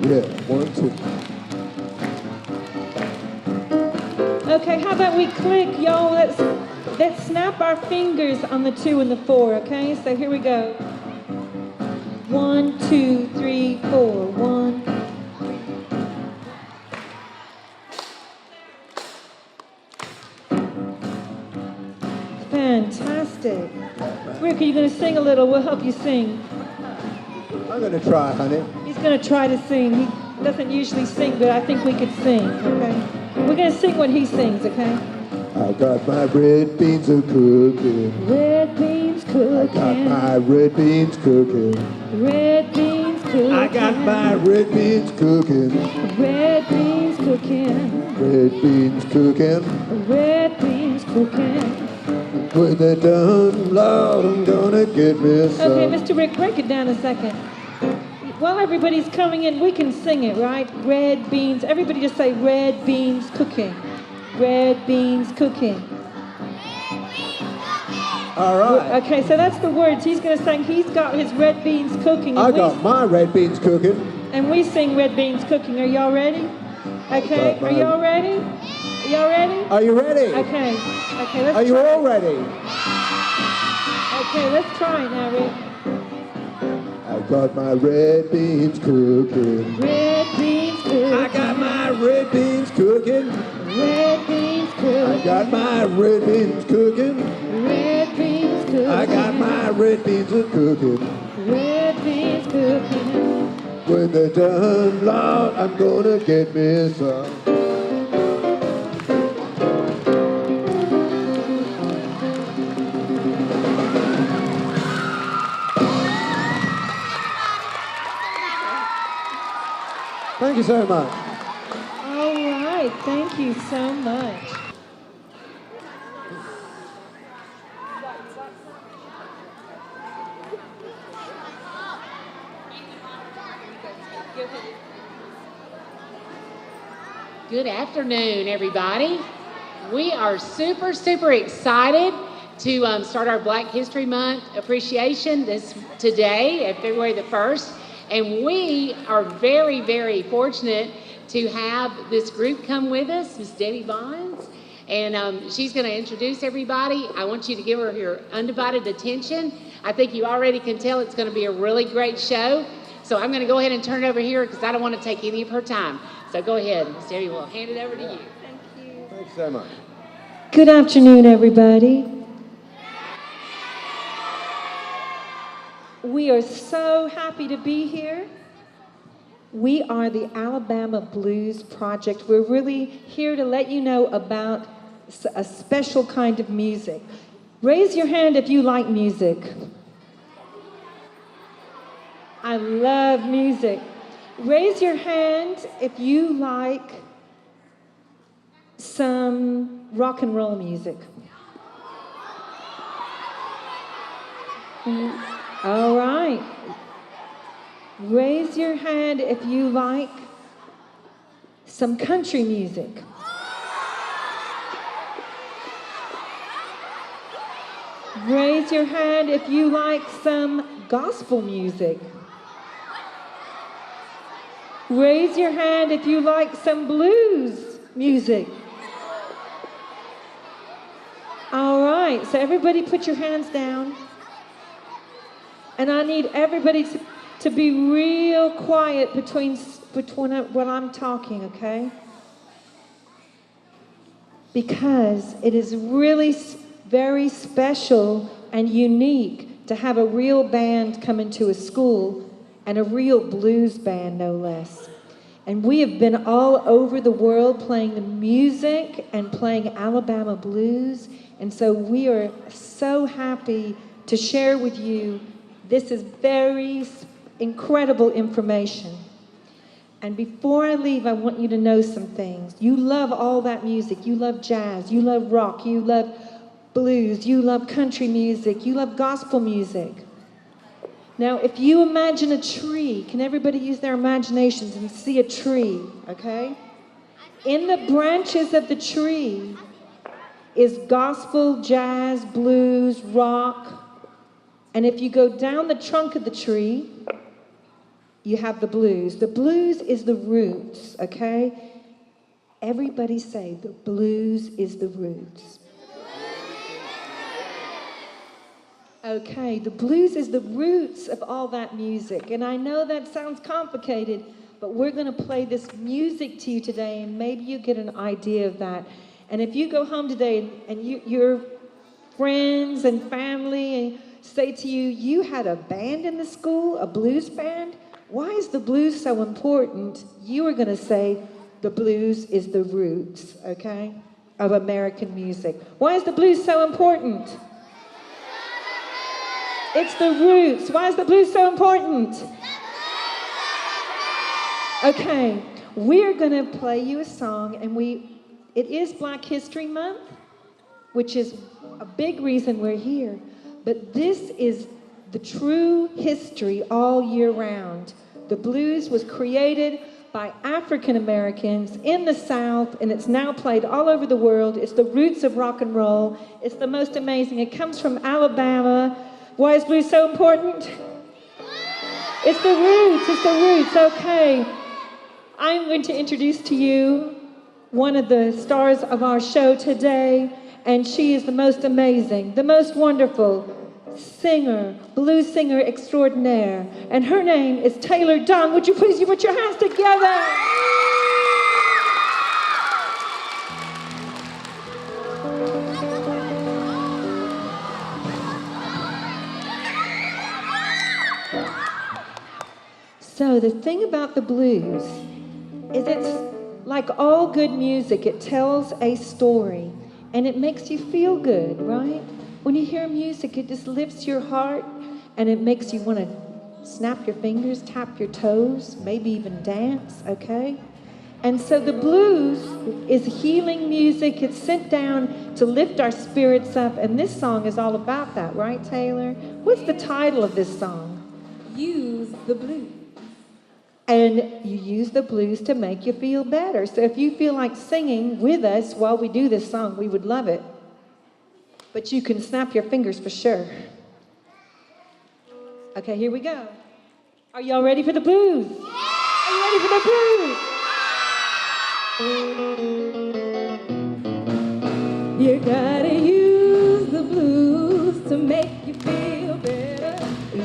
Yeah, 1, 2. Okay, how about we click, y'all? Let's snap our fingers on the 2 and the 4, okay? So here we go. 1, 2, 3, 4. 1. Fantastic. Rick, are you going to sing a little? We'll help you sing. I'm going to try, honey. He's going to try to sing. He doesn't usually sing, but I think we could sing, okay? We're going to sing what he sings, okay? I got my red beans a-cooking. Red beans cooking. I got my red beans cooking. Red beans cooking. I got my red beans cooking. Red beans cooking. Red beans cooking. Red beans cooking. When they're done, Lord, I'm gonna get me some. Okay, Mr. Rick, break it down a second. While everybody's coming in, we can sing it, right? Red beans. Everybody just say red beans cooking. Red beans cooking. All right. Okay, so that's the words. He's going to sing. He's got his red beans cooking. I got my red beans cooking. And we sing red beans cooking. Are y'all ready? Okay. Are y'all ready? Are y'all ready? Are you ready? Okay. Okay, let's Are you all ready? Okay, let's try it now, Rick. I got my red beans cooking. Red beans cooking. I got my red beans cooking. Red beans cooking. I got my red beans cooking. Red beans cooking. I got my red beans a cooking. Red beans cooking. When they're done, Lord, I'm gonna get me some. Thank you so much. All right, thank you so much. Good afternoon, everybody. We are super, super excited to start our Black History Month appreciation today, February the 1st. And we are very, very fortunate to have this group come with us, Miss Debbie Bonds. And she's going to introduce everybody. I want you to give her your undivided attention. I think you already can tell it's going to be a really great show. So I'm going to go ahead and turn it over here because I don't want to take any of her time. So go ahead, Miss Debbie. We'll hand it over to you. Thank you. Thanks so much. Good afternoon, everybody. We are so happy to be here. We are the Alabama Blues Project. We're really here to let you know about a special kind of music. Raise your hand if you like music. I love music. Raise your hand if you like some rock and roll music. All right. Raise your hand if you like some country music. Raise your hand if you like some gospel music. Raise your hand if you like some blues music. All right, so everybody put your hands down. And I need everybody to be real quiet between when I'm talking, okay? Because it is really very special and unique to have a real band come into a school, and a real blues band, no less. And we have been all over the world playing the music and playing Alabama blues, and so we are so happy to share with you. This is very incredible information. And before I leave, I want you to know some things. You love all that music. You love jazz. You love rock. You love blues. You love country music. You love gospel music. Now, if you imagine a tree, can everybody use their imaginations and see a tree, okay? In the branches of the tree is gospel, jazz, blues, rock. And if you go down the trunk of the tree, you have the blues. The blues is the roots, okay? Everybody say, the blues is the roots. Okay, the blues is the roots of all that music. And I know that sounds complicated, but we're going to play this music to you today, and maybe you get an idea of that. And if you go home today and your friends and family say to you, you had a band in the school, a blues band? Why is the blues so important? You are going to say, the blues is the roots, okay, of American music. Why is the blues so important? It's the roots. Why is the blues so important? Okay, we're going to play you a song, and it is Black History Month, which is a big reason we're here, but this is the true history all year round. The blues was created by African Americans in the South, and it's now played all over the world. It's the roots of rock and roll. It's the most amazing. It comes from Alabama. Why is blues so important? It's the roots. It's the roots. Okay. I'm going to introduce to you one of the stars of our show today, and she is the most amazing, the most wonderful singer, blues singer extraordinaire, and her name is Taylor Dunn. Would you please put your hands together? So the thing about the blues is it's like all good music. It tells a story, and it makes you feel good, right? When you hear music, it just lifts your heart, and it makes you want to snap your fingers, tap your toes, maybe even dance, okay? And so the blues is healing music. It's sent down to lift our spirits up, and this song is all about that, right, Taylor? What's the title of this song? Use the blues. And you use the blues to make you feel better. So if you feel like singing with us while we do this song, we would love it. But you can snap your fingers for sure. Okay, here we go. Are y'all ready for the blues? Are you ready for the blues? You gotta use the blues to make you feel better.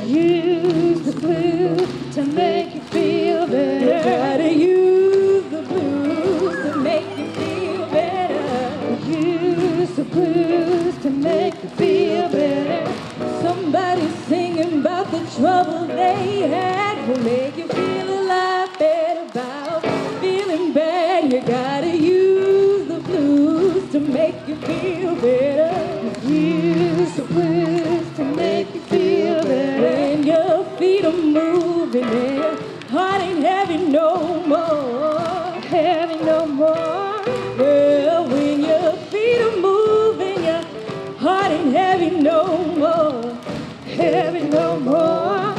Use the blues to make you feel better. You gotta use the blues to make you feel better. Use the blues to make you feel better. Somebody singing about the trouble they had will make you feel a lot better about feeling bad. You gotta use the blues to make you feel better. Use the blues to make you feel better. When your feet are moving and your heart ain't heavy no more. Heavy no more. Well, when your feet are moving, your heart ain't heavy no more. Heavy no more.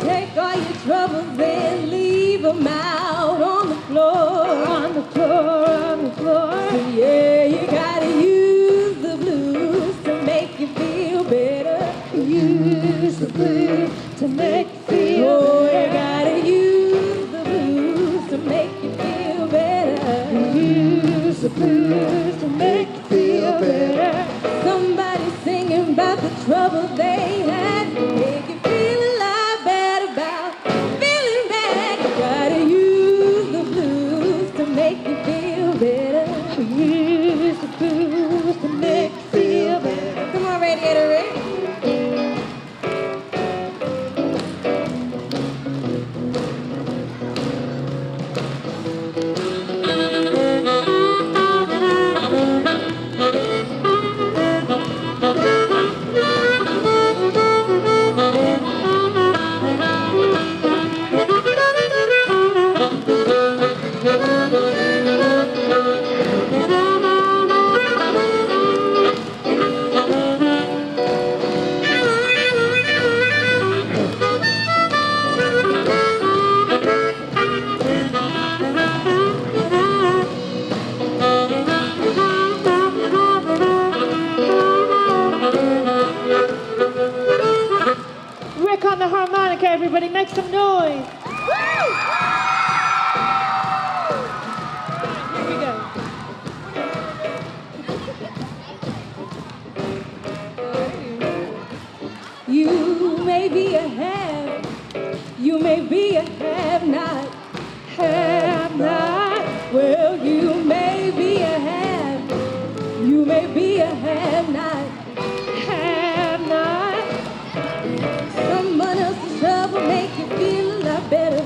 Take all your troubles and leave them out on the floor. On the floor, on the floor. Yeah, you gotta use the blues to make you feel better. Use the blues to make you feel Oh, you better. gotta use the blues to make you feel better. Use the blues to make you feel better. Somebody singing about the trouble they had to make you feel a lot better about feeling bad. You gotta use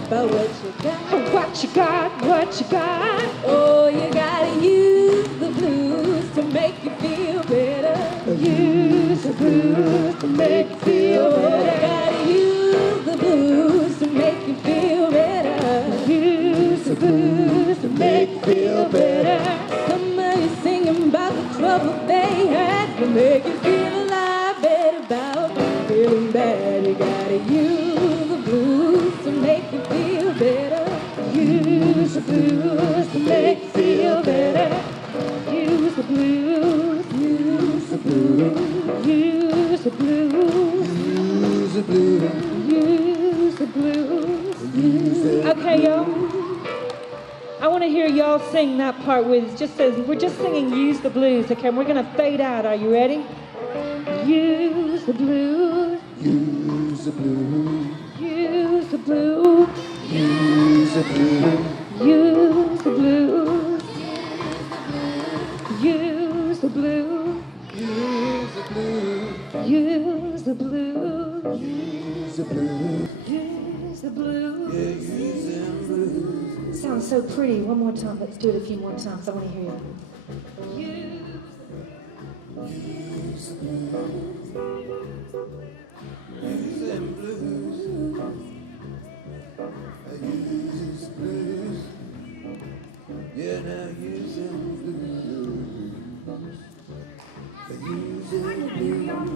about what you got. What you got, what you got. Oh, you gotta use the blues to make you feel better. Use the blues to make you feel Oh, you better. gotta use the blues to make you feel better. Use the blues to make you feel better. Somebody singing about the trouble they had to make you feel a lot better about feeling bad. You gotta use the blues to make you feel better. Use the blues to make you feel better. Use the blues. Use the blues. Use the blues. Use the blues. Use the blues. Use the Okay, y'all. I want to hear y'all sing that part with it. Just says we're just singing "Use the Blues." Okay, and we're gonna fade out. Are you ready? Use the blues. Use the blues. Use the blues. Use the blues. Use the blues. Use the blues. Use the blues. Use the blues. Use the blues. Use the blues. Yeah, use them blues. Sounds so pretty. One more time. Let's do it a few more times. I want to hear you. Use the blues. Use them blues. Use the blues. Yeah, now use them blues. Use them blues.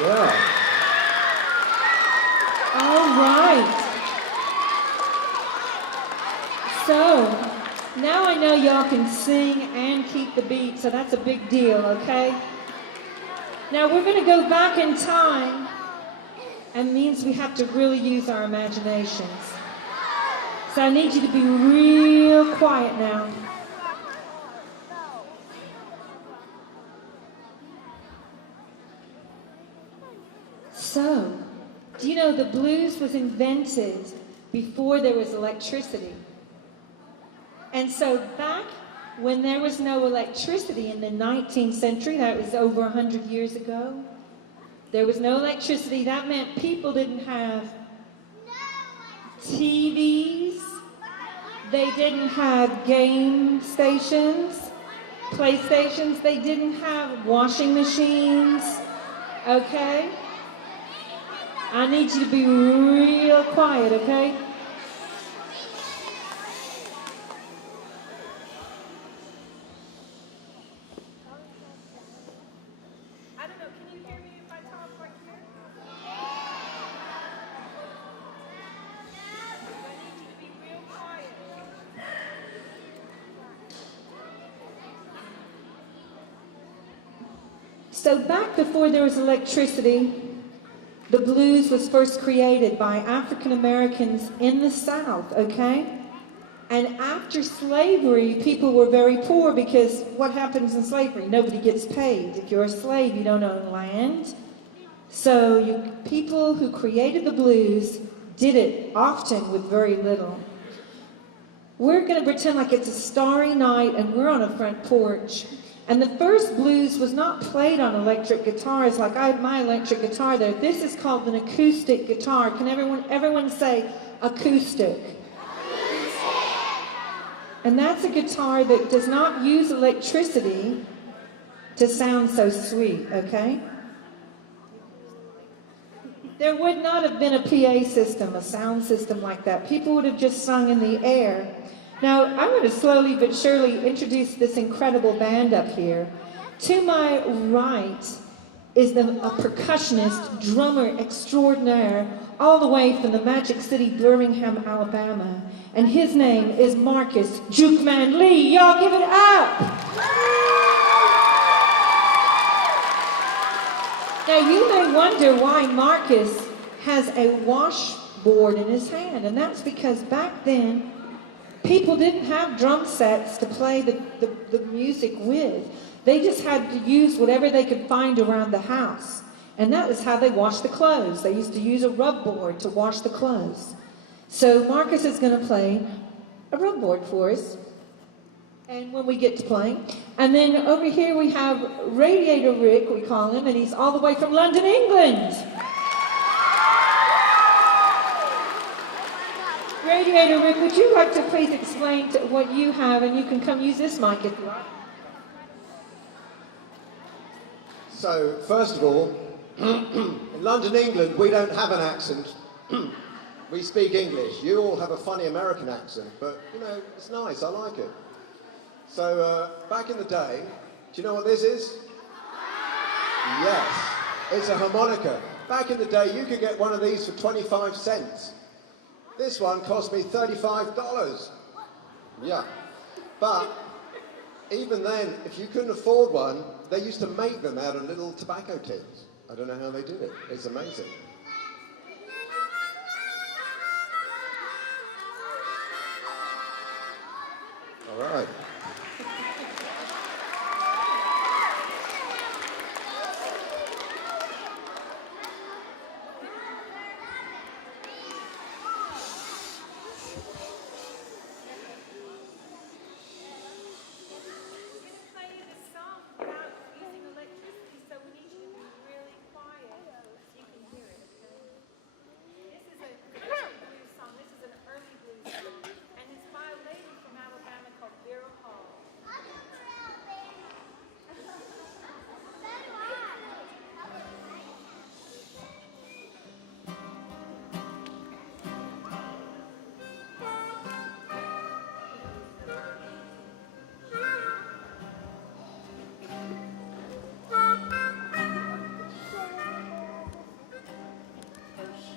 Yeah. All right. So, now I know y'all can sing and keep the beat, so that's a big deal, okay? Now we're going to go back in time, and means we have to really use our imaginations. So I need you to be real quiet now. So, do you know the blues was invented before there was electricity? And so back when there was no electricity in the 19th century, that was over 100 years ago, there was no electricity. That meant people didn't have TVs, they didn't have game stations, PlayStations, they didn't have washing machines, okay? I need you to be real quiet, okay? I don't know, can you hear me if I talk right here? I need you to be real quiet. So back before there was electricity, the blues was first created by African Americans in the South, okay? And after slavery, people were very poor because what happens in slavery? Nobody gets paid. If you're a slave, you don't own land. So people who created the blues did it often with very little. We're going to pretend like it's a starry night and we're on a front porch. And the first blues was not played on electric guitars like I have my electric guitar there. This is called an acoustic guitar. Can everyone say acoustic? And that's a guitar that does not use electricity to sound so sweet, okay? There would not have been a PA system, a sound system like that. People would have just sung in the air. Now, I'm going to slowly but surely introduce this incredible band up here. To my right is a percussionist, drummer extraordinaire, all the way from the Magic City, Birmingham, Alabama. And his name is Marcus Jukeman Lee. Y'all give it up! Now, you may wonder why Marcus has a washboard in his hand, and that's because back then, people didn't have drum sets to play the music with. They just had to use whatever they could find around the house. And that was how they washed the clothes. They used to use a rub board to wash the clothes. So Marcus is going to play a rub board for us. And when we get to playing. And then over here we have Radiator Rick, we call him, and he's all the way from London, England. Radiator Rick, would you like to please explain what you have, and you can come use this mic if you like. So, first of all, in London, England, we don't have an accent. We speak English. You all have a funny American accent, but, you know, it's nice. I like it. So, back in the day, do you know what this is? Yes, it's a harmonica. Back in the day, you could get one of these for 25 cents. This one cost me $35. Yeah. But even then, if you couldn't afford one, they used to make them out of little tobacco tins. I don't know how they did it. It's amazing. All right.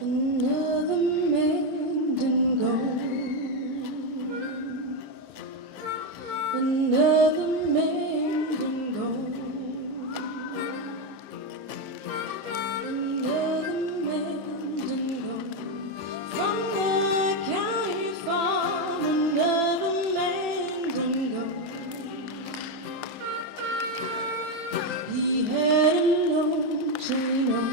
Another man didn't go. Another man didn't go. Another man didn't go. From the county farm, another man didn't go. He had a long train on.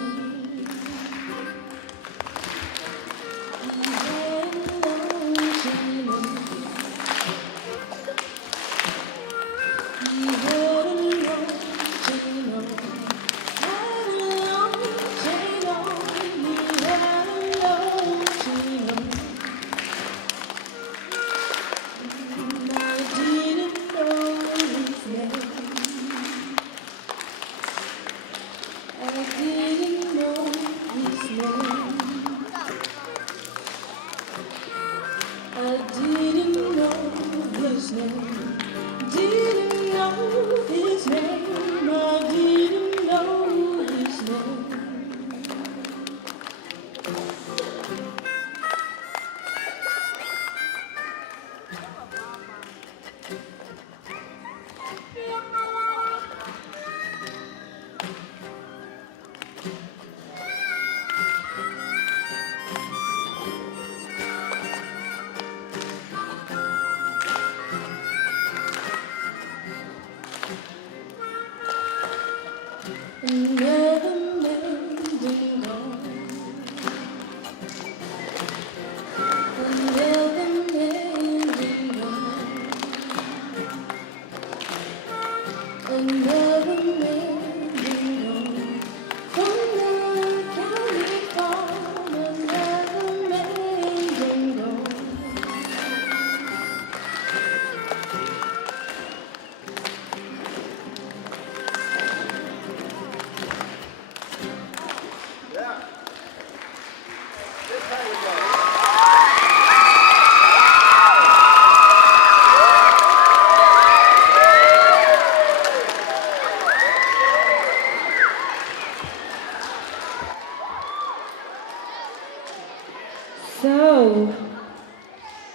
So,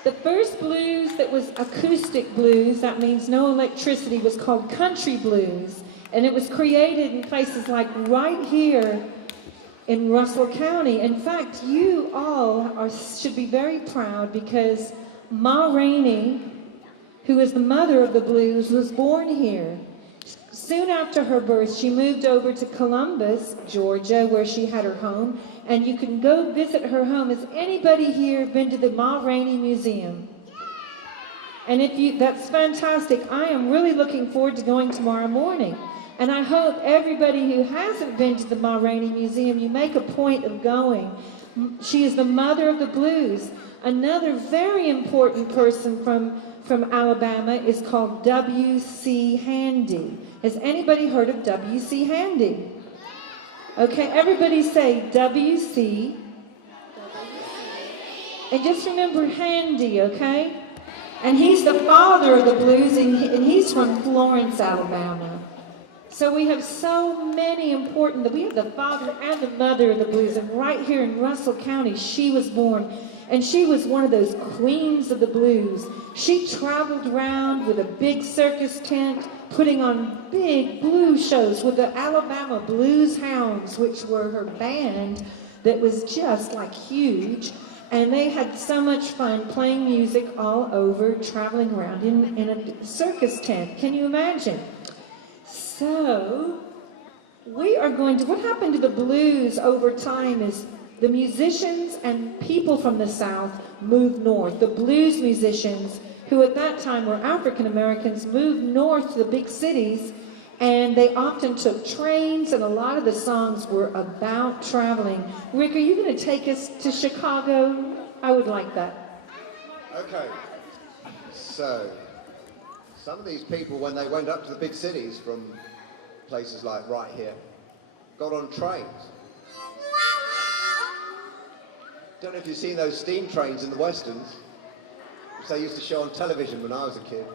the first blues that was acoustic blues, that means no electricity, was called country blues. And it was created in places like right here in Russell County. In fact, you all should be very proud because Ma Rainey, who is the mother of the blues, was born here. Soon after her birth, she moved over to Columbus, Georgia, where she had her home, and you can go visit her home. Has anybody here been to the Ma Rainey Museum? And that's fantastic. I am really looking forward to going tomorrow morning. And I hope everybody who hasn't been to the Ma Rainey Museum, you make a point of going. She is the mother of the blues. Another very important person from Alabama is called W.C. Handy. Has anybody heard of W.C. Handy? Okay, everybody say W.C. And just remember Handy, okay? And he's the father of the blues, and he's from Florence, Alabama. So we have so many we have the father and the mother of the blues, and right here in Russell County, she was born. And she was one of those queens of the blues. She traveled around with a big circus tent, putting on big blues shows with the Alabama Blues Hounds, which were her band that was just like huge. And they had so much fun playing music all over, traveling around in a circus tent. Can you imagine? So, what happened to the blues over time is the musicians and people from the South moved north. The blues musicians, who at that time were African Americans, moved north to the big cities, and they often took trains, and a lot of the songs were about traveling. Rick, are you going to take us to Chicago? I would like that. Okay. So, some of these people, when they went up to the big cities from places like right here, got on trains. Don't know if you've seen those steam trains in the westerns, which they used to show on television when I was a kid.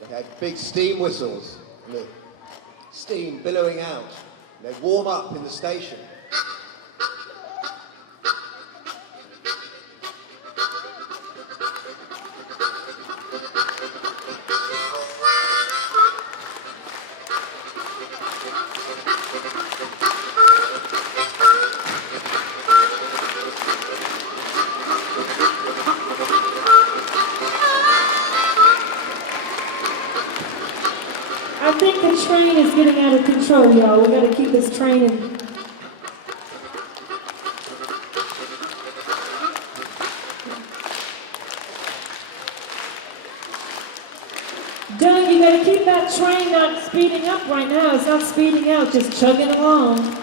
They had big steam whistles, and the steam billowing out. They'd warm up in the station. I think the train is getting out of control, y'all. We got to keep this train in. Doug, you got to keep that train not speeding up right now. It's not speeding out, just chugging along.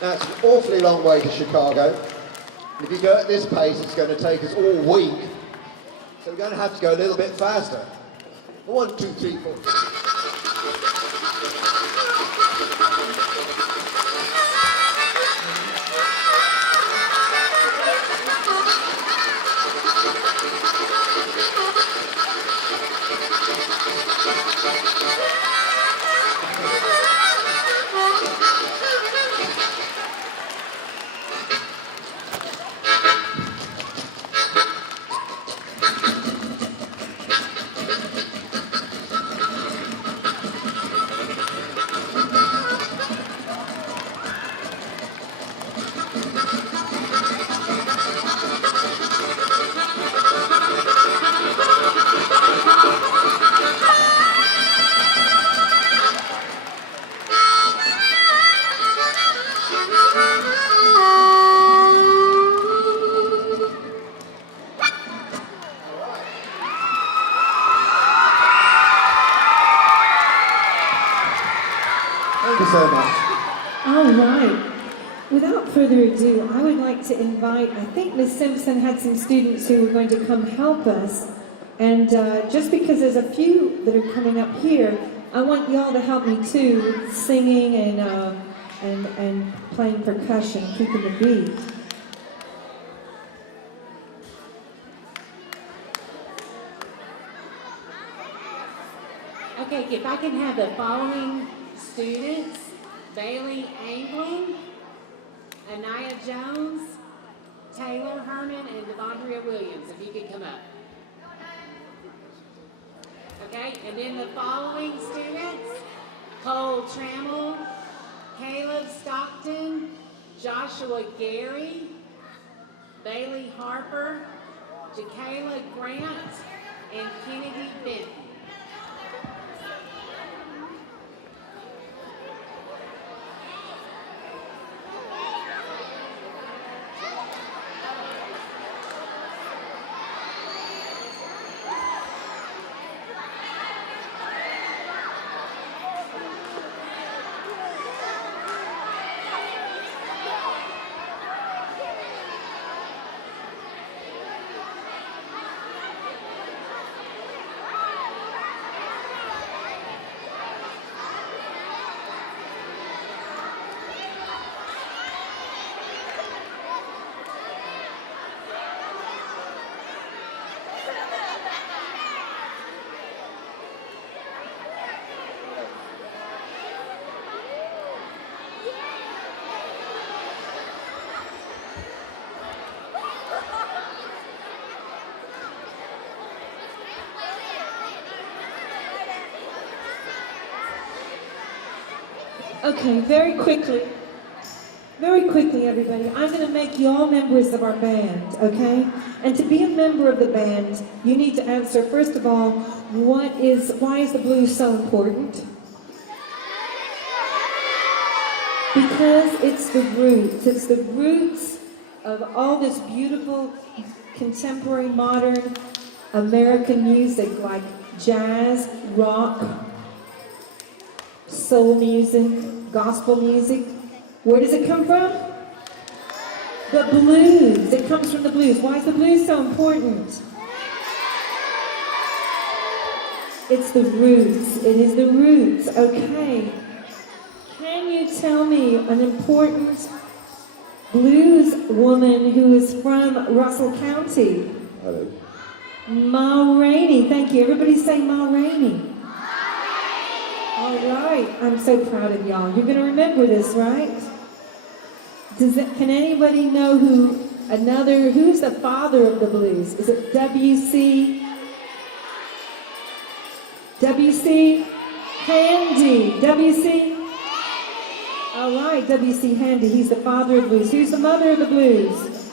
That's an awfully long way to Chicago. If you go at this pace, it's going to take us all week. So we're going to have to go a little bit faster. 1, 2, 3, 4. Thank you so much. All right. Without further ado, I would like to invite, I think Ms. Simpson had some students who were going to come help us. And just because there's a few that are coming up here, I want y'all to help me too with singing and playing percussion, keeping the beat. Okay, if I can have the following students: Bailey Anglin, Anaya Jones, Taylor Herman, and Devondria Williams, if you could come up. Okay, and then the following students, Cole Trammell, Caleb Stockton, Joshua Gary, Bailey Harper, Jacayla Grant, and Kennedy Benton. Okay, very quickly, everybody, I'm going to make you all members of our band, okay? And to be a member of the band, you need to answer, first of all, why is the blues so important? Because it's the roots. It's the roots of all this beautiful, contemporary, modern American music like jazz, rock, soul music, gospel music. Where does it come from? The blues. It comes from the blues. Why is the blues so important? It's the roots. It is the roots. Okay. Can you tell me an important blues woman who is from Russell County? Hello. Ma Rainey. Thank you. Everybody say Ma Rainey. All right. I'm so proud of y'all. You're going to remember this, right? Can anybody know who's the father of the blues? Is it W.C. Handy? W.C.? All right, W.C. Handy. He's the father of the blues. Who's the mother of the blues?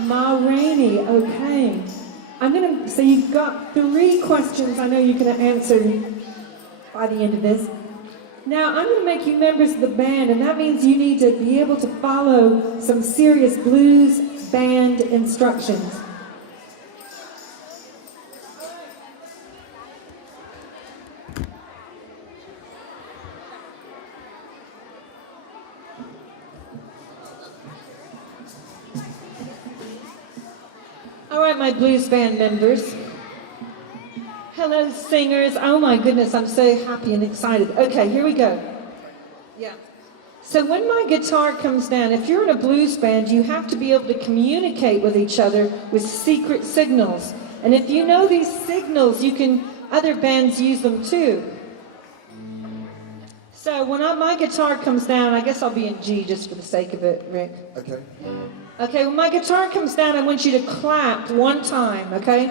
Ma Rainey. Okay. So you've got 3 questions I know you're going to answer by the end of this. Now, I'm going to make you members of the band, and that means you need to be able to follow some serious blues band instructions. All right, my blues band members. Hello, singers. Oh my goodness, I'm so happy and excited. Okay, here we go. Yeah. So when my guitar comes down, if you're in a blues band, you have to be able to communicate with each other with secret signals. And if you know these signals, other bands use them too. So when my guitar comes down, I guess I'll be in G just for the sake of it, Rick. Okay. Okay, when my guitar comes down, I want you to clap one time, okay?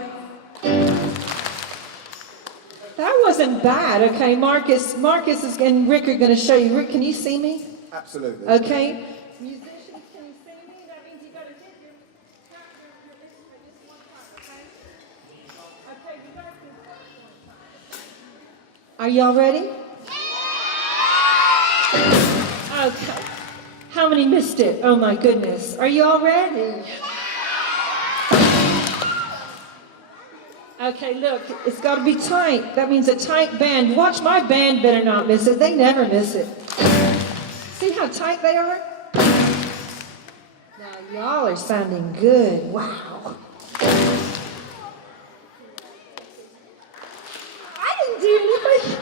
That wasn't bad, okay? Marcus and Rick are going to show you. Rick, can you see me? Absolutely. Okay. Musicians, can you see me? That means you got to dip your instrument just one time, okay? Okay, you guys can. Are y'all ready? Okay. How many missed it? Oh my goodness. Are you all ready? Okay, look, it's got to be tight. That means a tight band. Watch, my band better not miss it. They never miss it. See how tight they are? Now, y'all are sounding good. Wow. I didn't do anything.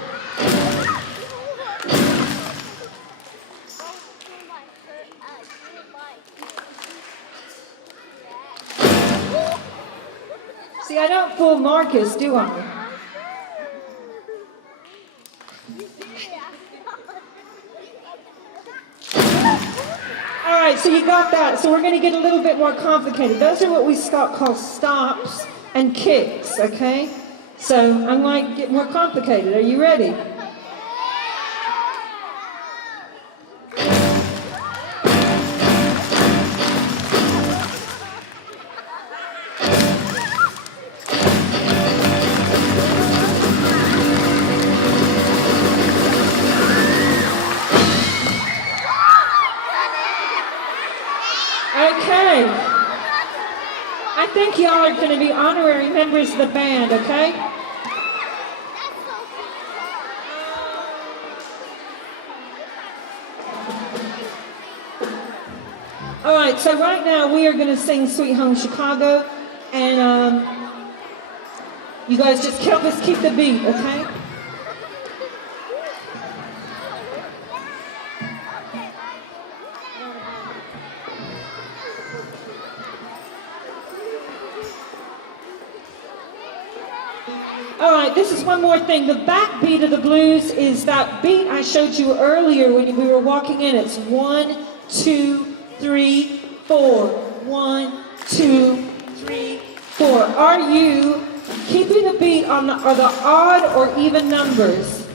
See, I don't fool Marcus, do I? you got that. So we're going to get a little bit more complicated. Those are what we call stops and kicks, okay? So I'm going to get more complicated. Are you ready? Okay. I think y'all are going to be honorary members of the band, okay? All right, so right now we are going to sing Sweet Home Chicago, and you guys just help us keep the beat, okay? All right, this is one more thing. The backbeat of the blues is that beat I showed you earlier when we were walking in. It's 1, 2, 3, 4. 1, 2, 3, 4. Are you keeping the beat on the odd or even numbers?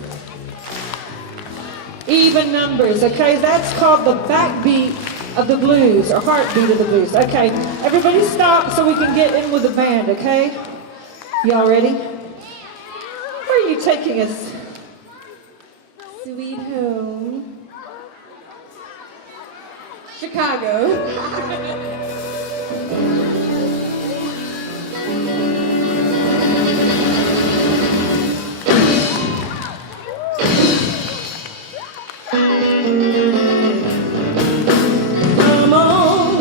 Even numbers, okay? That's called the backbeat of the blues, or heartbeat of the blues. Okay, everybody stop so we can get in with the band, okay? Y'all ready? Where are you taking us? Sweet home Chicago. Come on,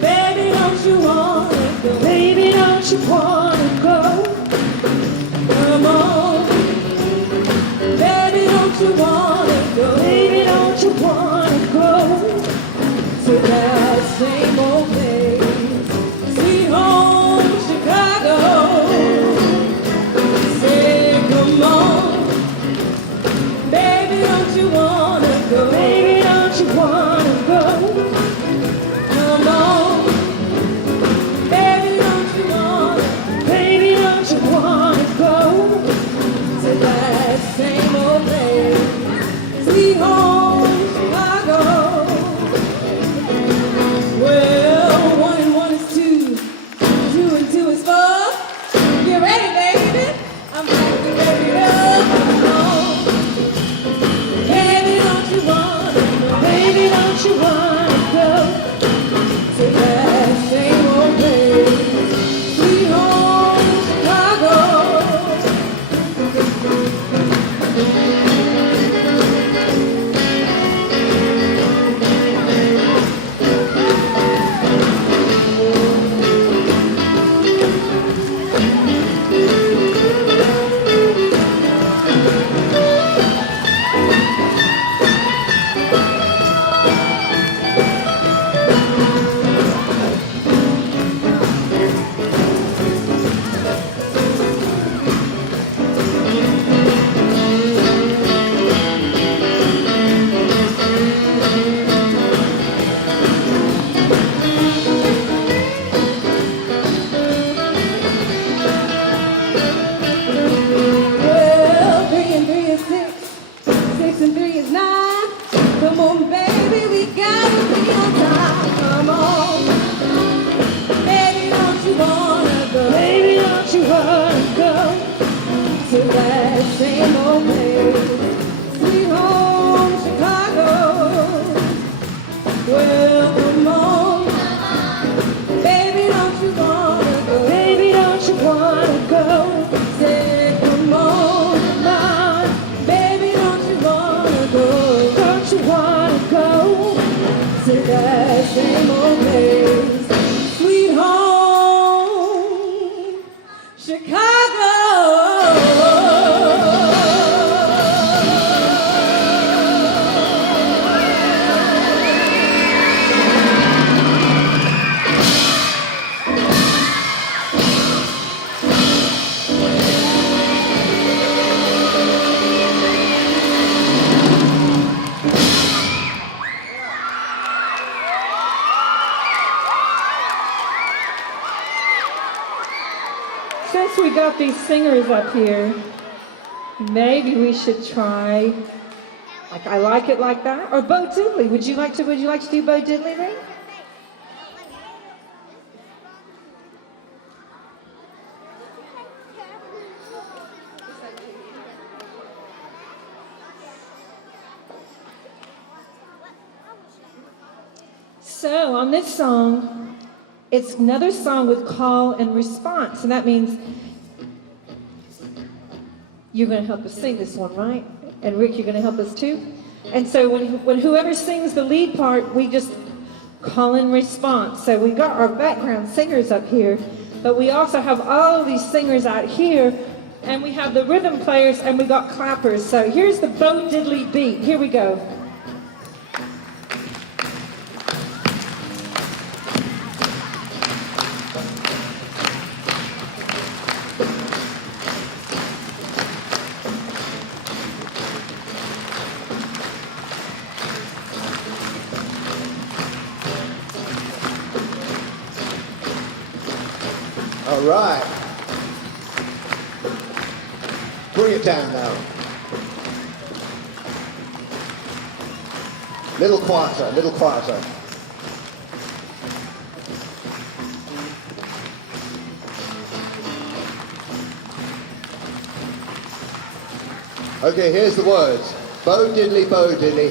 baby, don't you wanna go? Baby, don't you wanna go? Come on, baby, don't you wanna go? Baby, don't you wanna go? To that same old place, sweet home Chicago. Say, come on, baby, don't you wanna go? Baby, don't you wanna go? Come on, since we got these singers up here, maybe we should try, like I Like It Like That, or Bo Diddley. Would you like to do Bo Diddley then? So on this song, it's another song with call and response, and that means you're going to help us sing this one, right? And Rick, you're going to help us too? And so when whoever sings the lead part, we just call and response. So we got our background singers up here, but we also have all these singers out here, and we have the rhythm players, and we got clappers. So here's the Bo Diddley beat. Here we go. All right. Bring it down now. Little quieter, little quieter. Okay, here's the words. Bo diddley,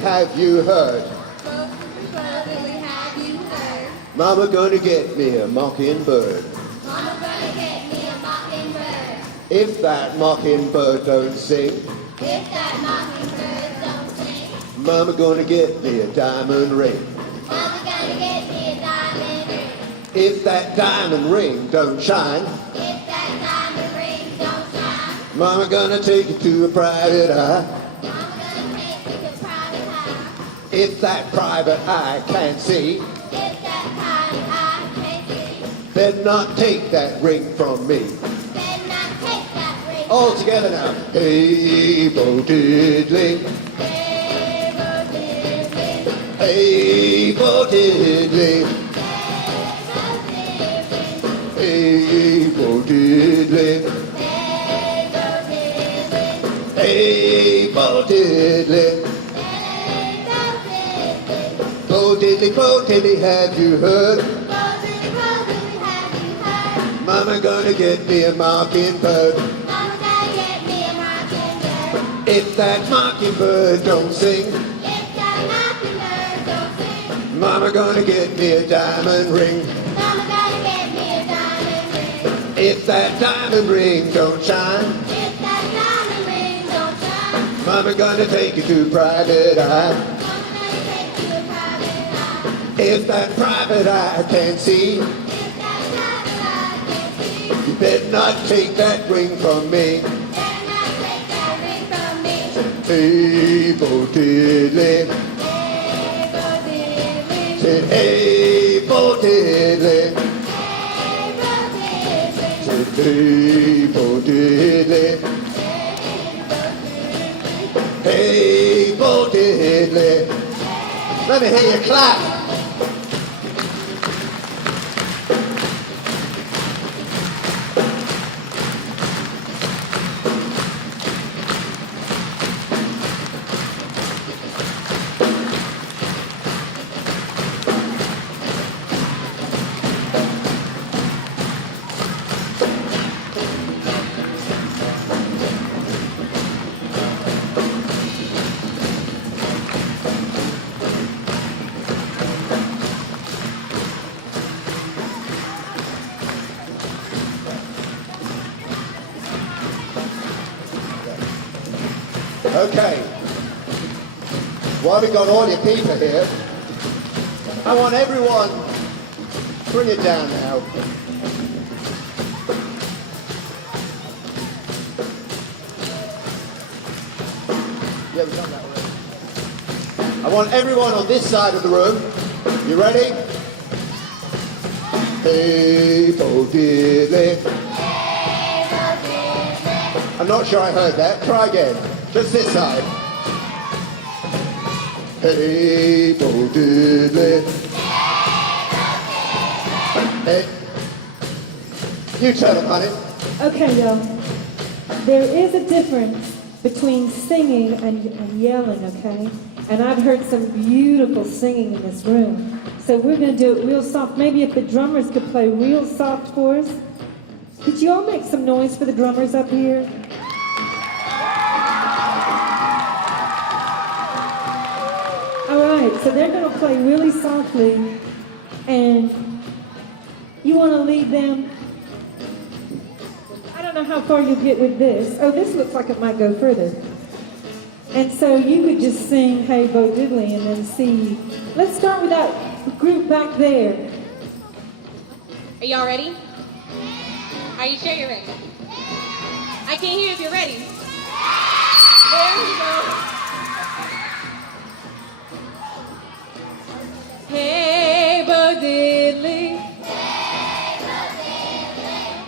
have you heard? Bo diddley, have you heard? Mama gonna get me a mockingbird. Mama gonna get me a mockingbird. If that mockingbird don't sing, If that mockingbird don't sing, Mama gonna get me a diamond ring. Mama gonna get me a diamond ring. If that diamond ring don't shine, If that diamond ring don't shine, Mama gonna take you to a private eye. Mama gonna take you to private eye. If that private eye can't see, If that private eye can't see, then not take that ring from me. then not take that ring. All together now. Hey, Bo Diddley. Hey, Bo Diddley. Hey, Bo Diddley. Hey, Bo Diddley. Hey, Bo Diddley. Hey, Bo Diddley. Hey, Bo Diddley. Bo Diddley, have you heard? Bo Diddley, have you heard? Mama gonna get me a mockingbird. Mama gonna get me a mockingbird. If that mockingbird don't sing, If that mockingbird don't sing, Mama gonna get me a diamond ring. Mama gonna get me a diamond ring. If that diamond ring don't shine, If that diamond ring don't shine, Mama gonna take you to private eye. Mama gonna take you to private eye. If that private eye can't see, If that private eye can't see, you better not take that ring from me. better not take that ring from me. Hey, Bo Diddley. Hey, Bo Diddley. Said, hey, Bo Diddley. Hey, Bo Diddley. Said, hey, Bo Diddley. Hey, Bo Diddley. Let me hear you clap. Okay. While we got all your people here, I want everyone, bring it down now. Yeah, we've done that already. I want everyone on this side of the room. You ready? Hey, Bo Diddley. I'm not sure I heard that. Try again. Just this side. Hey, Bo Diddley. Hey. You tell them, honey. Okay, y'all. There is a difference between singing and yelling, okay? And I've heard some beautiful singing in this room. So we're going to do it real soft. Maybe if the drummers could play real soft for us. Could you all make some noise for the drummers up here? All right, so they're going to play really softly. And you want to lead them? I don't know how far you'll get with this. Oh, this looks like it might go further. And so you could just sing Hey Bo Diddley and then see. Let's start with that group back there. Are y'all ready? Are you sure you're ready? I can't hear if you're ready. There we go. Hey Bo Diddley.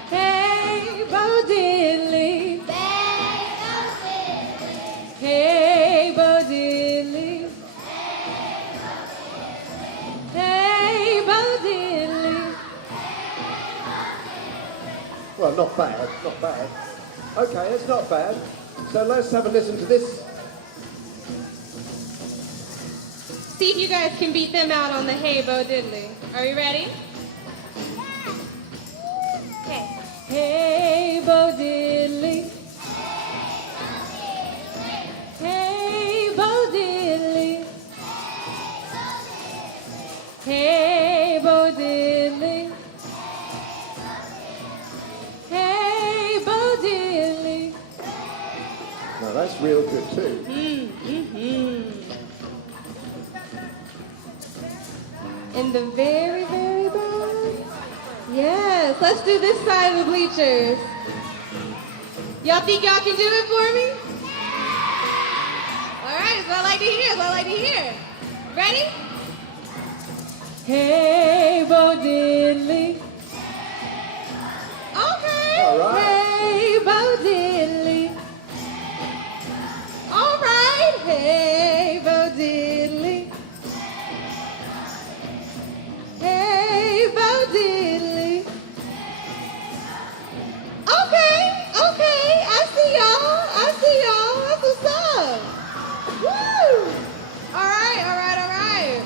Hey Bo Diddley. Hey Bo Diddley. Hey Bo Diddley. Well, not bad, not bad. Okay, it's not bad. So let's have a listen to this. See if you guys can beat them out on the Hey Bo Diddley. Are you ready? Okay. Hey Bo Diddley. Hey Bo Diddley. Hey Bo Diddley. Hey Bo Diddley. Now that's real good too. In the very, very back. Yes, let's do this side of the bleachers. Y'all think y'all can do it for me? All right, that's what I like to hear, that's what I like to hear. Ready? Hey, Bo Diddley. Okay. All right. Hey, Bo Diddley. All right. Hey, Bo Diddley. Hey, Bo Diddley. Okay, I see y'all, that's what's up. Woo! All right.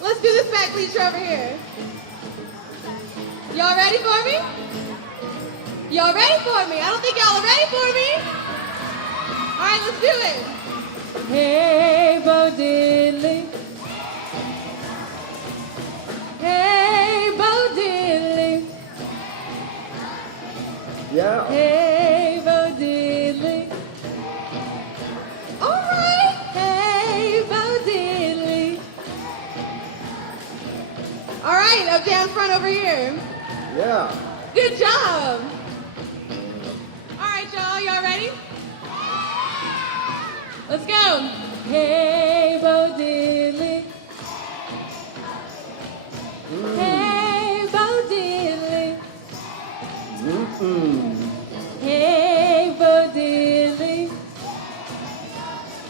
Let's do this back bleacher over here. Y'all ready for me? Y'all ready for me? I don't think y'all are ready for me. All right, let's do it. Hey, Bo Diddley. Hey, Bo Diddley. Yeah. Hey, Bo Diddley. All right. Hey, Bo Diddley. All right, up down front over here. Yeah. Good job. All right, y'all ready? Let's go. Hey, Bo Diddley. Hey, Bo Diddley. Hey, Bo Diddley.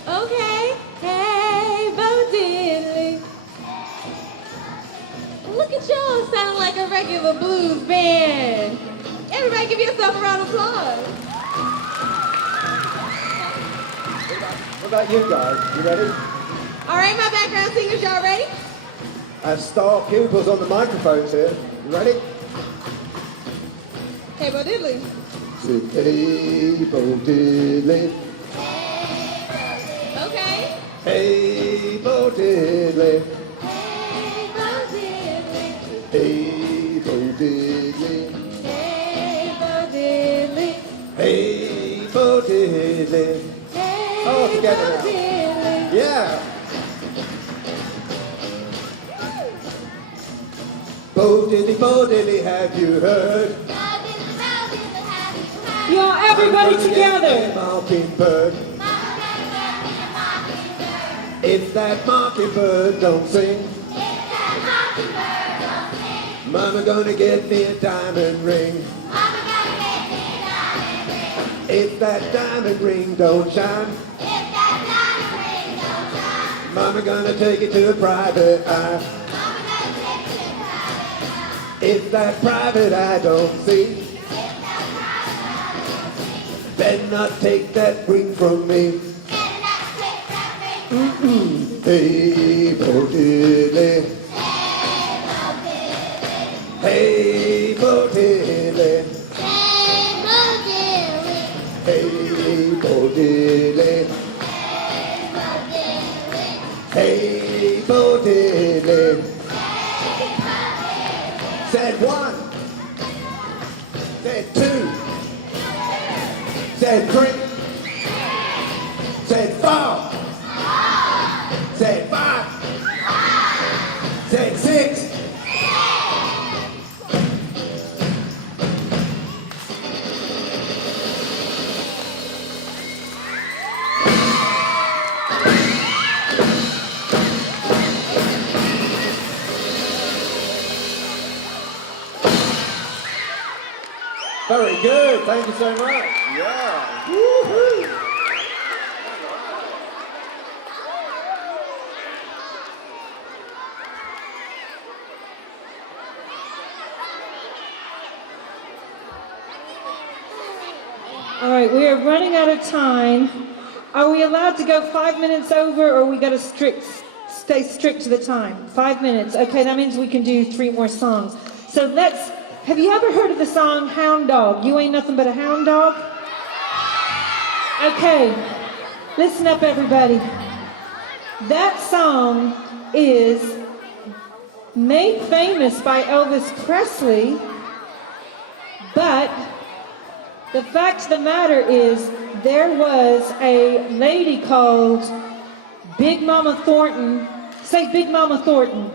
Okay. Hey, Bo Diddley. Look at y'all sounding like a regular blues band. Everybody give yourself a round of applause. What about you guys? You ready? All right, my background singers, y'all ready? As star pupils on the microphones here. You ready? Hey, Bo Diddley. Sing Hey Bo Diddley. Okay. Hey Bo Diddley. Hey, Bo Diddley. Hey Bo Diddley. Hey, Bo Diddley. Hey Bo Diddley. Hey, All together Bo now. Diddley. Yeah. Bo Diddley, have you heard? Y'all, everybody together. Mockingbird. If that mockingbird don't sing, Mama gonna get me a diamond ring. If that diamond ring don't shine, Mama gonna take it to a private eye. If that private eye don't see, Better not take that ring from me. Hey, Bo Diddley. Hey, Bo Diddley. Hey, Bo Diddley. Hey, Bo Diddley. Said one. Said two. Said three. Said four. Said five. Said six. Very good. Thank you so much. Yeah. Woo-hoo. All right, we are running out of time. Are we allowed to go 5 minutes over, or we got to stay strict to the time? 5 minutes. Okay, that means we can do 3 more songs. So have you ever heard of the song Hound Dog? You ain't nothing but a hound dog? Okay, listen up everybody. That song is made famous by Elvis Presley, but the fact of the matter is there was a lady called Big Mama Thornton. Say Big Mama Thornton.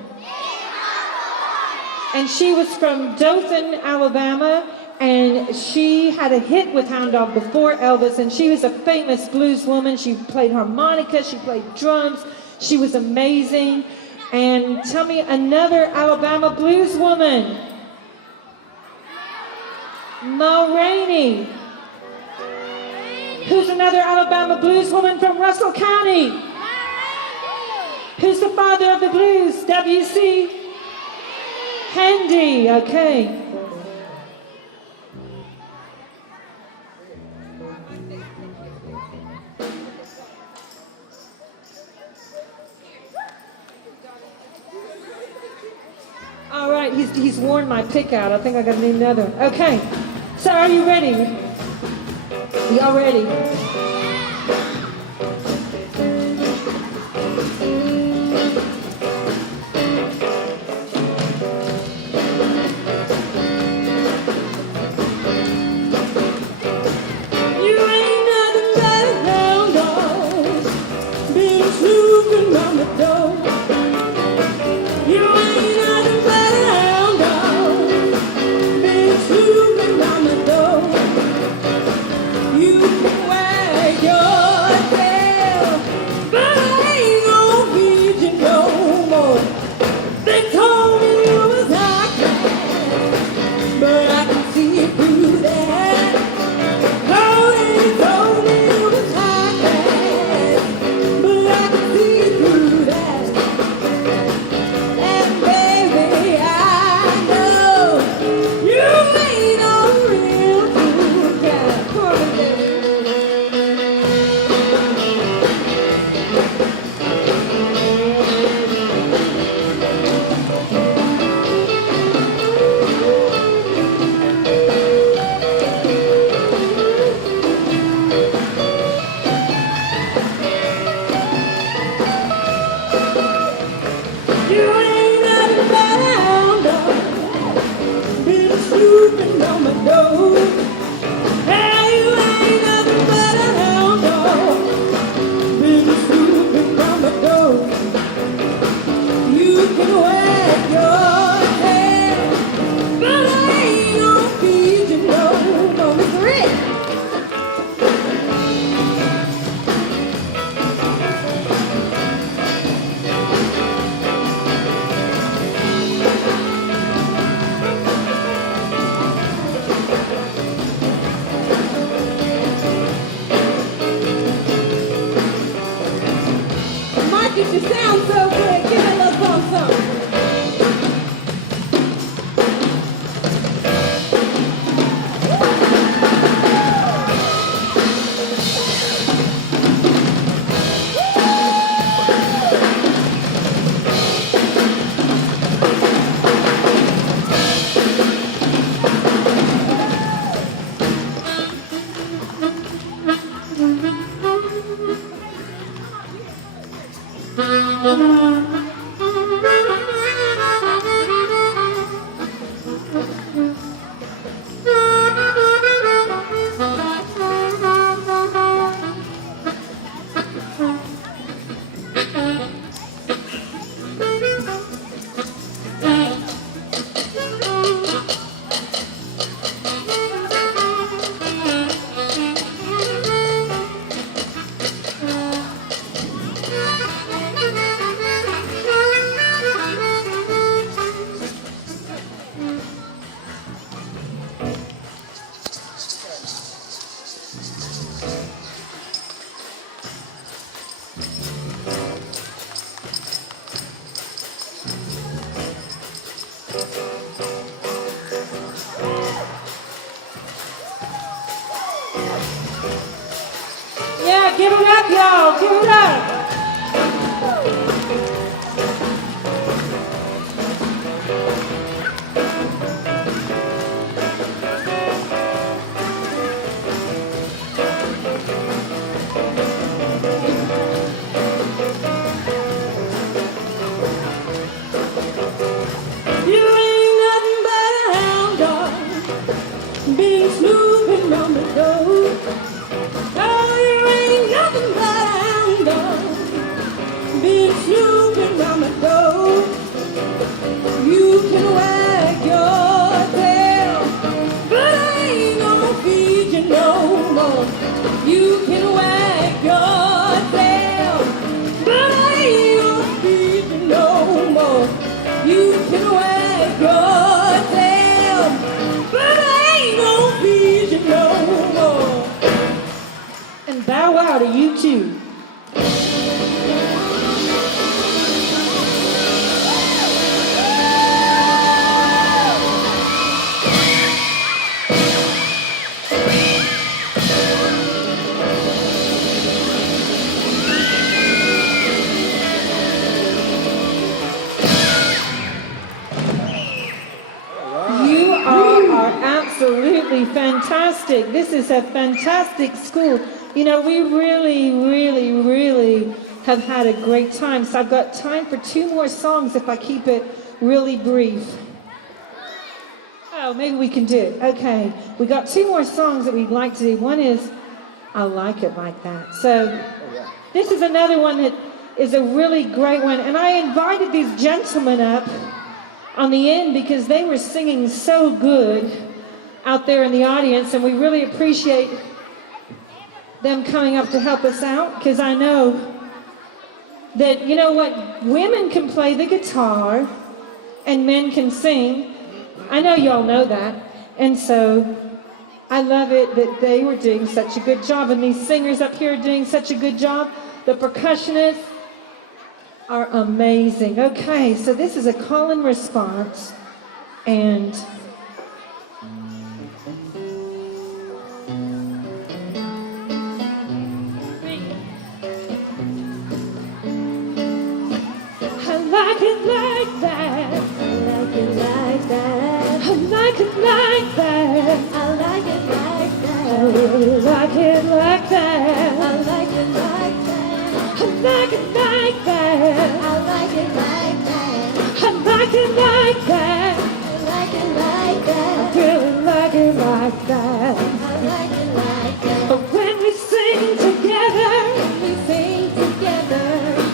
And she was from Dothan, Alabama, and she had a hit with Hound Dog before Elvis, and she was a famous blues woman. She played harmonica, she played drums, she was amazing. And tell me another Alabama blues woman. Ma Rainey. Who's another Alabama blues woman from Russell County? Who's the father of the blues? W.C. Handy, okay. All right, he's worn my pick out. I think I gotta need another. Okay, so are you ready? Y'all ready? You can wag Give it up, y'all. Give it up. You ain't nothing but a hound dog, been snooping round the door. Oh, you ain't nothing but a hound dog, been snooping round the door. You can wag your tail, but I ain't gonna feed you no more. You can wag your tail, but I ain't gonna feed you no more. You can wag your tail, but I ain't gonna feed you no more. And bow wow to you too. You are absolutely fantastic. This is a fantastic school. You know, we really have had a great time. So I've got time for 2 more songs if I keep it really brief. Oh, maybe we can do it. Okay, we got 2 more songs that we'd like to do. One is I Like It Like That. So this is another one that is a really great one. And I invited these gentlemen up on the end because they were singing so good out there in the audience, and we really appreciate them coming up to help us out, because I know that, you know what, women can play the guitar and men can sing. I know y'all know that. And so I love it that they were doing such a good job, and these singers up here are doing such a good job. The percussionists are amazing. Okay, so this is a call and response, and I like it like that. I like it like that. I like it like that. I like it like that. I really like it like that. I like it like that. I like it like that. I like it like that. I like it like that. I like it like that. I really like it like that. I like it like that. But when we sing together,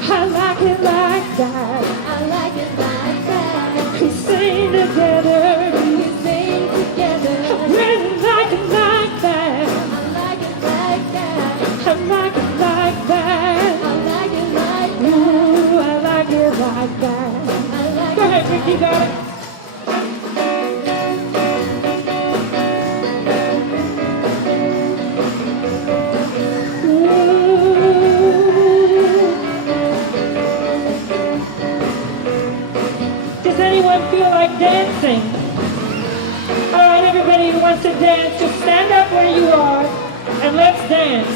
I like it like that. I like it like that. We sing together. We sing together. I really like it like that. I like it like that. I like it like that. I like it like that. Ooh, I like it like that. I like Go ahead, Ricky, got it. does anyone feel like dancing? All right, everybody who wants to dance, just stand up where you are and let's dance.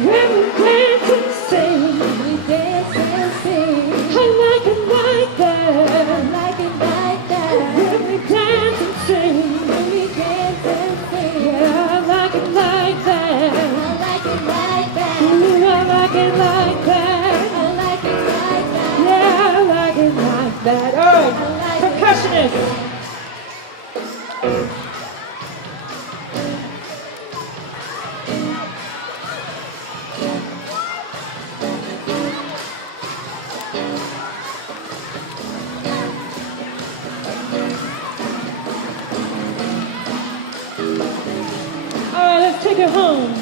When we dance and sing, we dance and sing. I like it like that. I like it like that. When we dance and sing, when we dance and sing. Yeah, I like it like that. I like it like that. Ooh, I like it like that. I like it like that. Yeah, I like it like that. All right, percussionists. All right, let's take it home.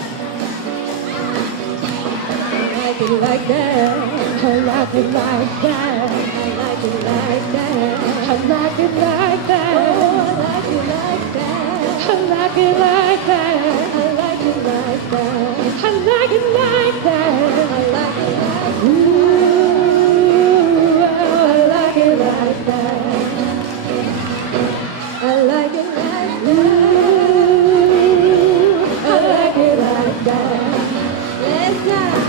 I like it like that. I like it like that. I like it like that. I like it like that. Oh, I like it like that. I like it like that. I like it like that. I like it like that. I like it like that. Ooh, I like it like that. I like it like that. Ooh, I like it like that. Let's go.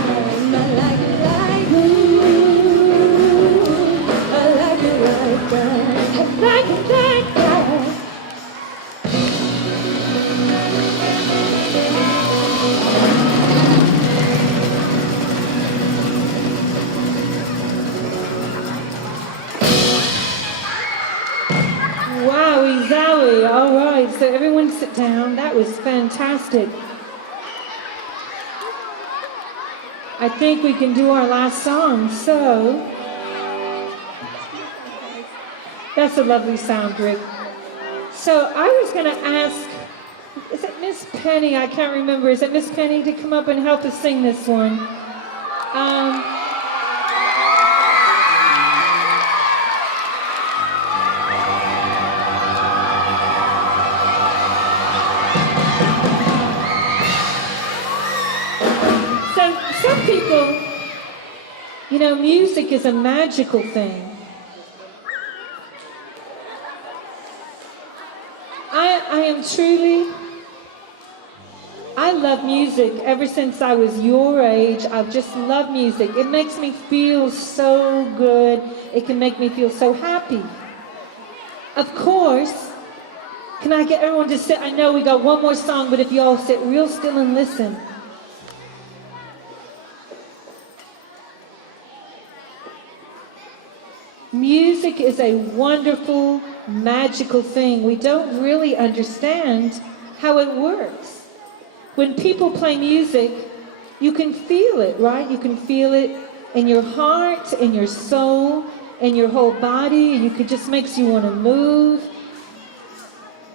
right, so everyone sit down. That was fantastic. I think we can do our last song, so that's a lovely sound, Rick. So I was going to ask, is it Miss Penny? I can't remember. Is it Miss Penny to come up and help us sing this one? So some people, you know, music is a magical thing. I love music. Ever since I was your age, I've just loved music. It makes me feel so good. It can make me feel so happy. Of course, can I get everyone to sit? I know we got one more song, but if you all sit real still and listen. Music is a wonderful, magical thing. We don't really understand how it works. When people play music, you can feel it, right? You can feel it in your heart, in your soul, in your whole body. It just makes you want to move.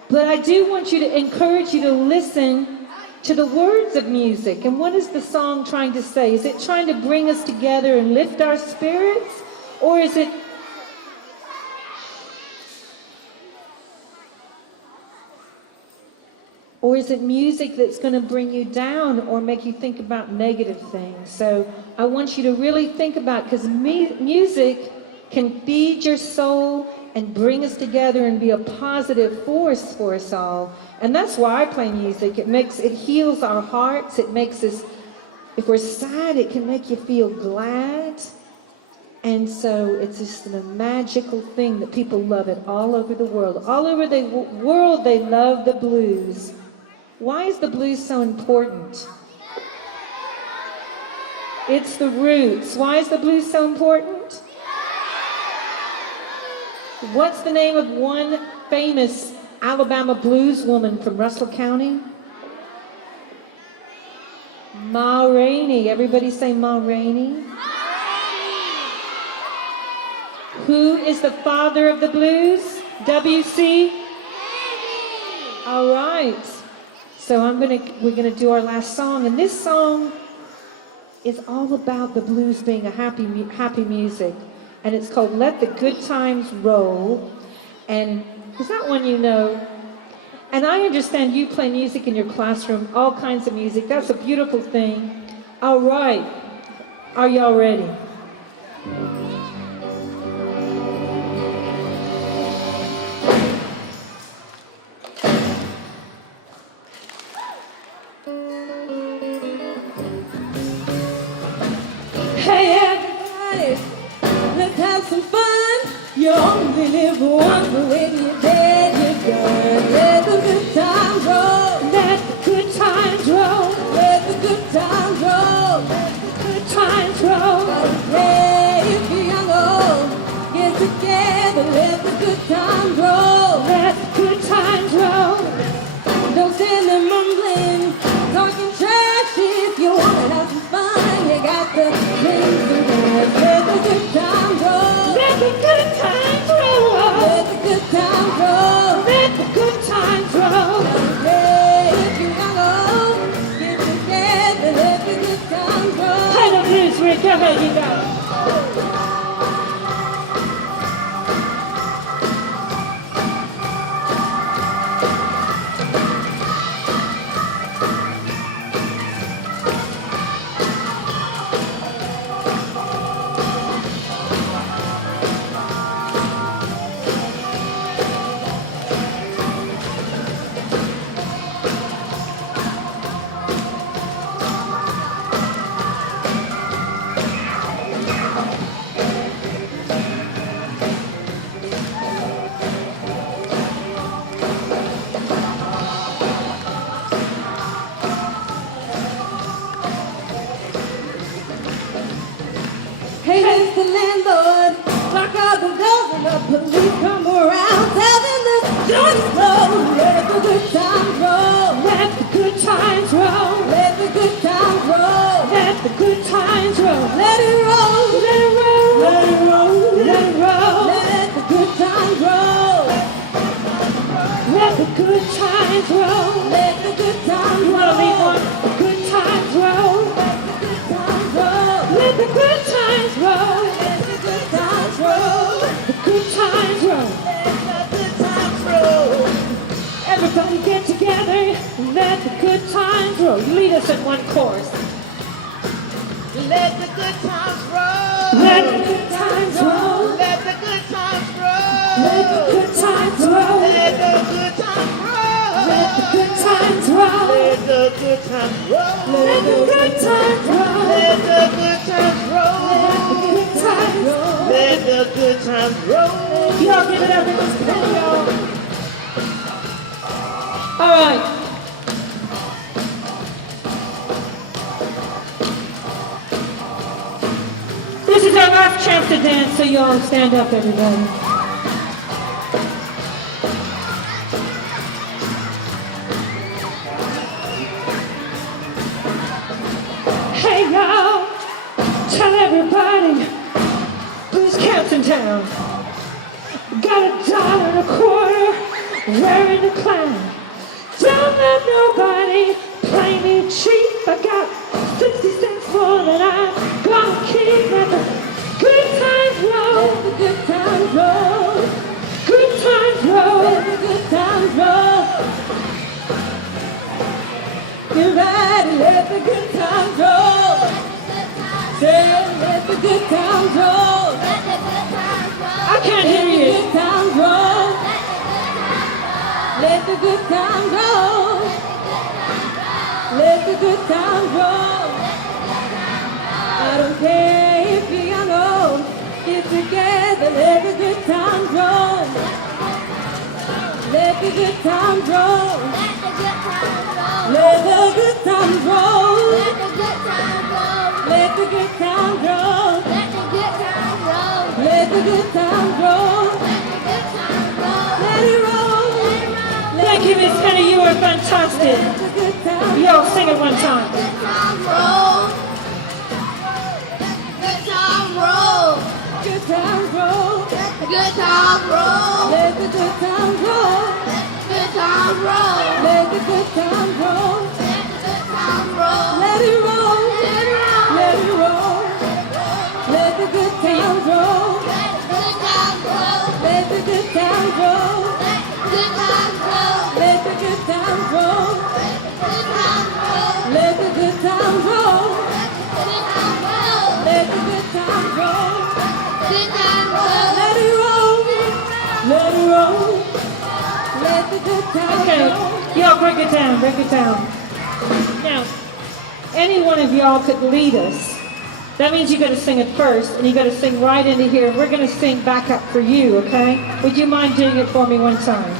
But I do want you to encourage you to listen to the words of music. And what is the song trying to say? Is it trying to bring us together and lift our spirits? Or is it music that's going to bring you down or make you think about negative things? So I want you to really think about, because music can feed your soul and bring us together and be a positive force for us all. And that's why I play music. It heals our hearts. It makes us, if we're sad, it can make you feel glad. And so it's just a magical thing that people love it all over the world. All over the world, they love the blues. Why is the blues so important? It's the roots. Why is the blues so important? What's the name of one famous Alabama blues woman from Russell County? Ma Rainey. Everybody say Ma Rainey. Who is the father of the blues? W.C. All right. So we're gonna do our last song, and this song is all about the blues being a happy music, and it's called "Let the Good Times Roll." And is that one you know? And I understand you play music in your classroom, all kinds of music. That's a beautiful thing. All right, are y'all ready? Hey everybody, let's have some fun. You only live once, but when you're dead, you're done. Let the good times roll. Let the good times roll. Let the good times roll. Let the good times roll. Hey, if you're young or old, get together. Let the good times roll. Let the good times roll. Don't stand there mumbling, talking trash. If you want to have some fun, you got to raise the dance. Let the good times roll. Let the good times roll. Let the good times Let the good times roll. Let the good times You wanna lead roll. one? Good times roll. Let the good times roll. Let the good times roll. Let the good times roll. The good times roll. Let the good times roll. Everybody get together. Let the good times roll. You lead us in one chorus. Let the good times roll. Let the good times roll. Let the good times roll. Let the good times roll. Let the good times roll. Let the good times roll. Let the good times roll. Let the good times roll. Let the good times roll. Good times roll. Let the good times roll. Y'all give it up in this pen, y'all. All right. This is our last chance to dance, so you all stand up, everybody. Hey, y'all, tell everybody who's camp's in town. Got $1.25, wearing a clown. Don't let nobody play me cheap. I got 60 cents more than I'm gonna keep. Let the good times roll. Let the good times roll. Good times roll. Let the good times roll. You're right, let the good times roll. Say, let the good times roll. I can't hear you. Good times roll. Let the good times roll. Let the good times roll. I don't care if you're young or old. Get together, let the good times roll. Let the good times roll. Let the good times roll. Let the good times roll. Let the good times roll. Let it roll. Thank you, Miss Penny. You were fantastic. Let the good times Y'all sing it one time. Good times roll. Good times roll. Good times roll. Good times roll. Let the good times roll. Good times roll. Let the good times roll. Let it roll. Let it roll. Let the good times roll. Let the good times roll. Let the good times roll. Let the good times roll. Let the good times roll. Let it roll. Let it roll. Let the good times Okay, roll. y'all break it down, break it down. Now, any one of y'all could lead us. That means you got to sing it first, and you got to sing right into here. We're going to sing back up for you, okay? Would you mind doing it for me one time?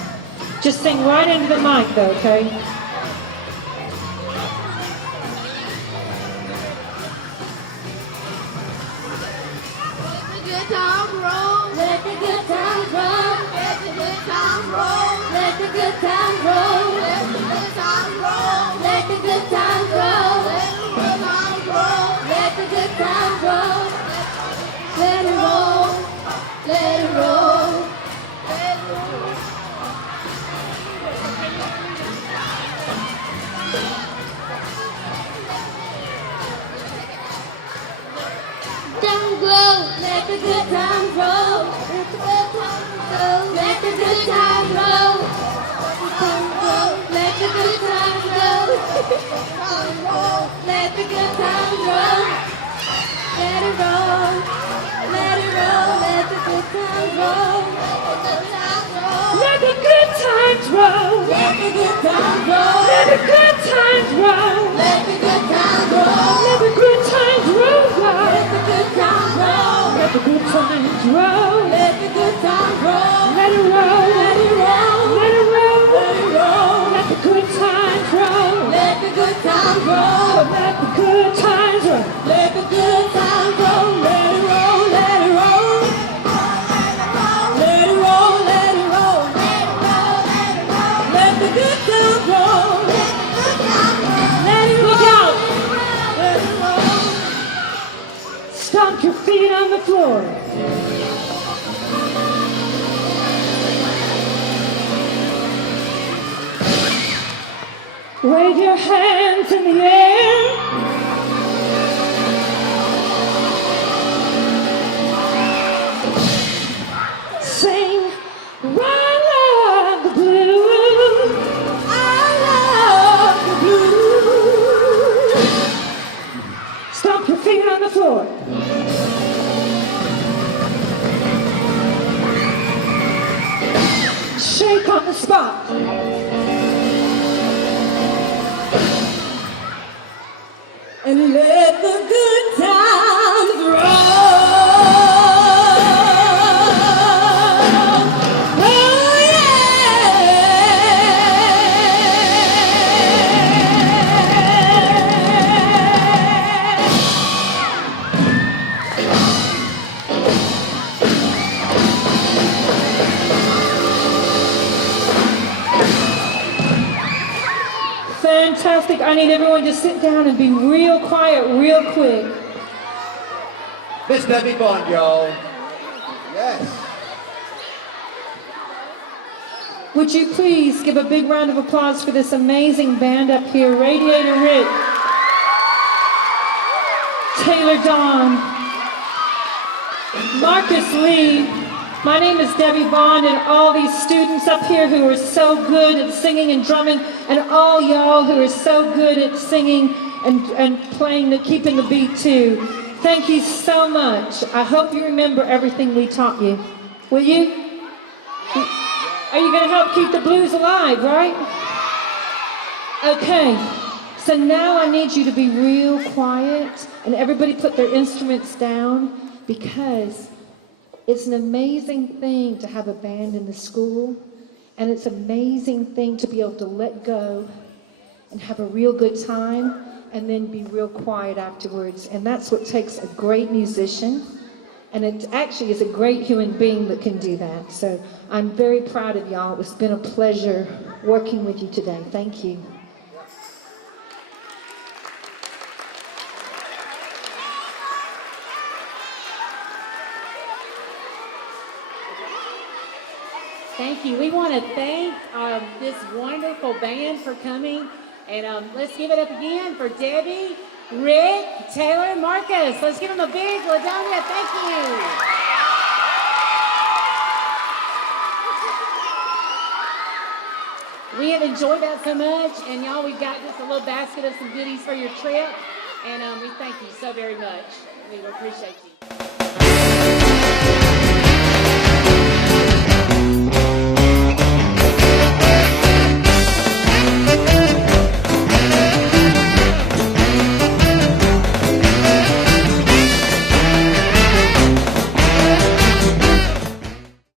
Just sing right into the mic, though, okay? Good times roll. Let the good times roll. Let the good times roll. Let the good times roll. Let the good times roll. Let the good times roll. Let the good times roll. Let it roll. Let it roll. Let it roll. Down roll. Let the good times roll. Let the good times roll. Let the good times roll. Let the good times roll. Let it roll. Let it roll. Let the good times roll. Let the good times roll. Let the good times roll. Let the good times roll. Let the good times roll. Let the good times roll, y'all. Let the good times roll. Let the good times roll. Let the good times roll. Let it roll. Let it roll. Let it roll. Let it roll. Let the good times roll. Let the good times roll. Let the good times roll. Let the good times roll. Let it roll. Let it roll. Let it roll. Let it roll. Let the good times roll. Let it roll. Look out. Let it roll. Stomp your feet on the floor. Wave your hands in the air. Sing, run like the blues. I love the blues. Stomp your feet on the floor. Shake on the spot. And let the good times roll. Oh Fantastic. I need everyone to sit down and be real quiet, real quick. Miss Debbie Bond, y'all. Yes. Would you please give a big round of applause for this amazing band up here, Radiator Rick, Taylor Dawn, Marcus Lee. My name is Debbie Bond, and all these students up here who are so good at singing and drumming, and all y'all who are so good at singing and playing, keeping the beat too. Thank you so much. I hope you remember everything we taught you. Will you? Are you going to help keep the blues alive, right? Okay. So now I need you to be real quiet, and everybody put their instruments down, because it's an amazing thing to have a band in the school, and it's an amazing thing to be able to let go and have a real good time and then be real quiet afterwards. And that's what takes a great musician, and it actually is a great human being that can do that. So I'm very proud of y'all. It's been a pleasure working with you today. Thank you. Thank you. We want to thank this wonderful band for coming. And let's give it up again for Debbie, Rick, Taylor, and Marcus. Let's give them a big Ladonia thank you. We have enjoyed that so much. And y'all, we've got just a little basket of some goodies for your trip. And we thank you so very much. We appreciate you.